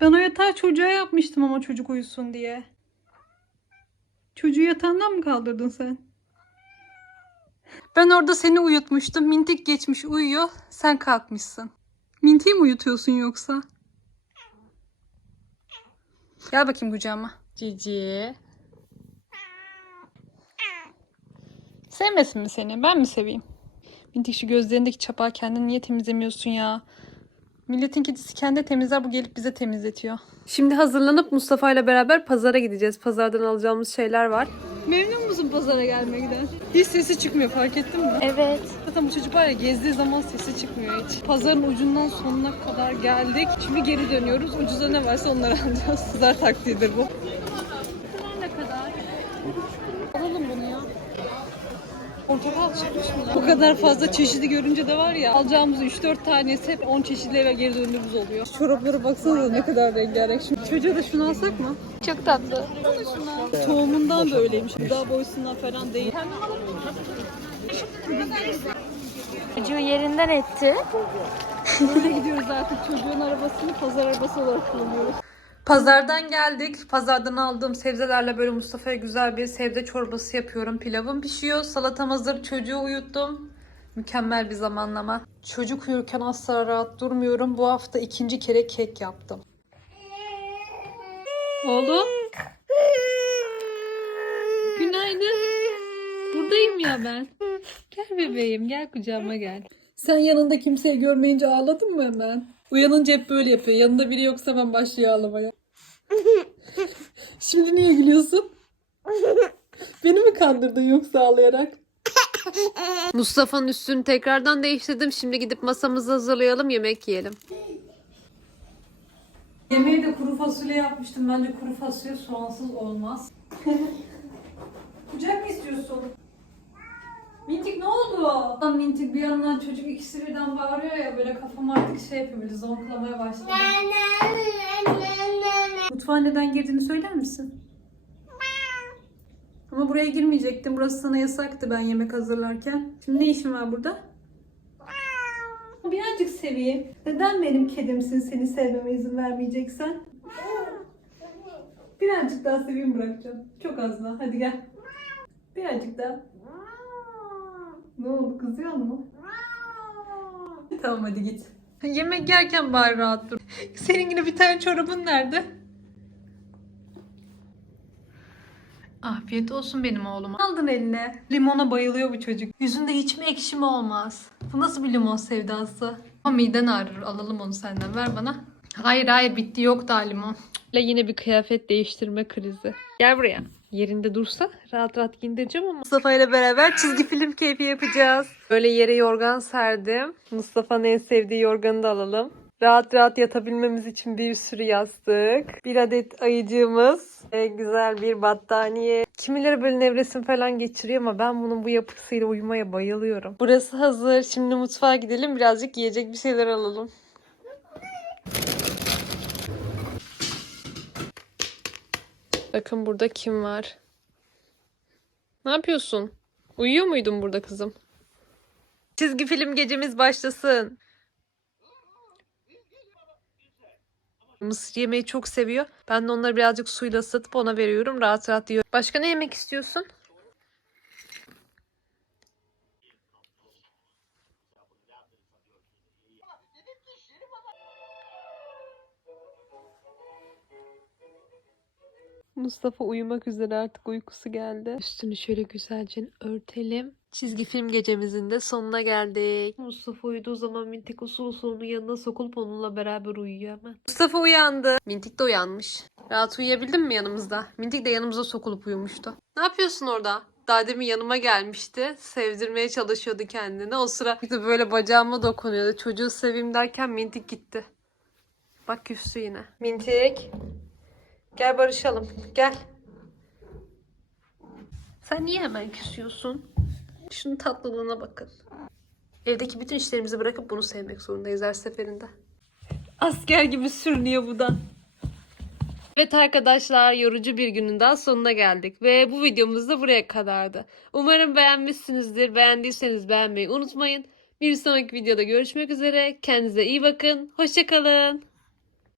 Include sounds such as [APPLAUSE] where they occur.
Ben o yatağı çocuğa yapmıştım ama çocuk uyusun diye. Çocuğu yatağından mı kaldırdın sen? Ben orada seni uyutmuştum. Mintik geçmiş uyuyor. Sen kalkmışsın. Mintik'i mi uyutuyorsun yoksa? Gel bakayım kucağıma. Cici. Sevmesin mi seni? Ben mi seveyim? Mintik şu gözlerindeki çapağı kendin niye temizlemiyorsun ya? Milletin kedisi kendi temizler bu gelip bize temizletiyor. Şimdi hazırlanıp Mustafa ile beraber pazara gideceğiz. Pazardan alacağımız şeyler var. Memnun musun pazara gelmekten? Hiç sesi çıkmıyor fark ettin mi? Evet. Zaten bu çocuk var ya gezdiği zaman sesi çıkmıyor hiç. Pazarın ucundan sonuna kadar geldik. Şimdi geri dönüyoruz. Ucuza ne varsa onları [LAUGHS] alacağız. Pazar taktiğidir bu. Bunlar ne kadar? Alalım bunu ya. Portakal çıkmış mı? Bu kadar fazla çeşidi görünce de var ya alacağımız 3-4 tanesi hep 10 çeşitli eve geri döndüğümüz oluyor. Çoraplara baksanıza ne kadar rengarenk. Şimdi çocuğa da şunu alsak mı? Çok tatlı. Tohumundan da öyleymiş. Gıda boyusundan falan değil. Çocuğu yerinden etti. Böyle gidiyoruz artık çocuğun arabasını pazar arabası olarak kullanıyoruz. Pazardan geldik. Pazardan aldığım sebzelerle böyle Mustafa'ya güzel bir sebze çorbası yapıyorum. Pilavım pişiyor. Salatam hazır. Çocuğu uyuttum. Mükemmel bir zamanlama. Çocuk uyurken asla rahat durmuyorum. Bu hafta ikinci kere kek yaptım. Oğlum. Günaydın. Buradayım ya ben. Gel bebeğim gel kucağıma gel. Sen yanında kimseyi görmeyince ağladın mı hemen? Uyanınca hep böyle yapıyor. Yanında biri yoksa ben başlıyor ağlamaya. [LAUGHS] Şimdi niye gülüyorsun? Beni mi kandırdın yoksa ağlayarak? Mustafa'nın üstünü tekrardan değiştirdim. Şimdi gidip masamızı hazırlayalım, yemek yiyelim. Yemeği de kuru fasulye yapmıştım. Bence kuru fasulye soğansız olmaz. [LAUGHS] Kucak mı istiyorsun? Mintik ne oldu? Lan Mintik bir yandan çocuk ikisi birden bağırıyor ya böyle kafam artık şey yapıyor böyle zonklamaya başladı. Mutfağa neden girdiğini söyler misin? Ama buraya girmeyecektim. Burası sana yasaktı ben yemek hazırlarken. Şimdi ne işin var burada? Birazcık seveyim. Neden benim kedimsin seni sevmeme izin vermeyeceksen? Birazcık daha seveyim bırakacağım. Çok az daha. Hadi gel. Birazcık daha. Ne oldu kızıyor mu? Tamam hadi git. Yemek yerken bari rahat dur. Senin yine bir tane çorabın nerede? Afiyet olsun benim oğluma. Aldın eline. Limona bayılıyor bu çocuk. Yüzünde hiç mi ekşimi olmaz? Bu nasıl bir limon sevdası? Ama miden ağrır. Alalım onu senden. Ver bana. Hayır hayır bitti yok daha limon. Ve yine bir kıyafet değiştirme krizi. Gel buraya. Yerinde dursa rahat rahat giyindireceğim ama. Mustafa ile beraber çizgi film keyfi yapacağız. Böyle yere yorgan serdim. Mustafa'nın en sevdiği yorganı da alalım. Rahat rahat yatabilmemiz için bir sürü yastık. Bir adet ayıcığımız. Ve güzel bir battaniye. Kimileri böyle nevresim falan geçiriyor ama ben bunun bu yapısıyla uyumaya bayılıyorum. Burası hazır. Şimdi mutfağa gidelim. Birazcık yiyecek bir şeyler alalım. Bakın burada kim var? Ne yapıyorsun? Uyuyor muydun burada kızım? Çizgi film gecemiz başlasın. Mısır yemeği çok seviyor. Ben de onları birazcık suyla ısıtıp ona veriyorum. Rahat rahat yiyor. Başka ne yemek istiyorsun? Mustafa uyumak üzere artık uykusu geldi. Üstünü şöyle güzelce örtelim. Çizgi film gecemizin de sonuna geldik. Mustafa uyuduğu zaman Mintik usul usul onun yanına sokulup onunla beraber uyuyor hemen. Mustafa uyandı. Mintik de uyanmış. Rahat uyuyabildin mi yanımızda? Mintik de yanımıza sokulup uyumuştu. Ne yapıyorsun orada? Daha demin yanıma gelmişti. Sevdirmeye çalışıyordu kendini. O sıra bir de böyle bacağıma dokunuyordu. Çocuğu seveyim derken Mintik gitti. Bak küstü yine. Mintik. Gel barışalım. Gel. Sen niye hemen küsüyorsun? Şunun tatlılığına bakın. Evdeki bütün işlerimizi bırakıp bunu sevmek zorundayız her seferinde. Asker gibi sürünüyor bu da. Evet arkadaşlar yorucu bir günün daha sonuna geldik. Ve bu videomuz da buraya kadardı. Umarım beğenmişsinizdir. Beğendiyseniz beğenmeyi unutmayın. Bir sonraki videoda görüşmek üzere. Kendinize iyi bakın. Hoşçakalın.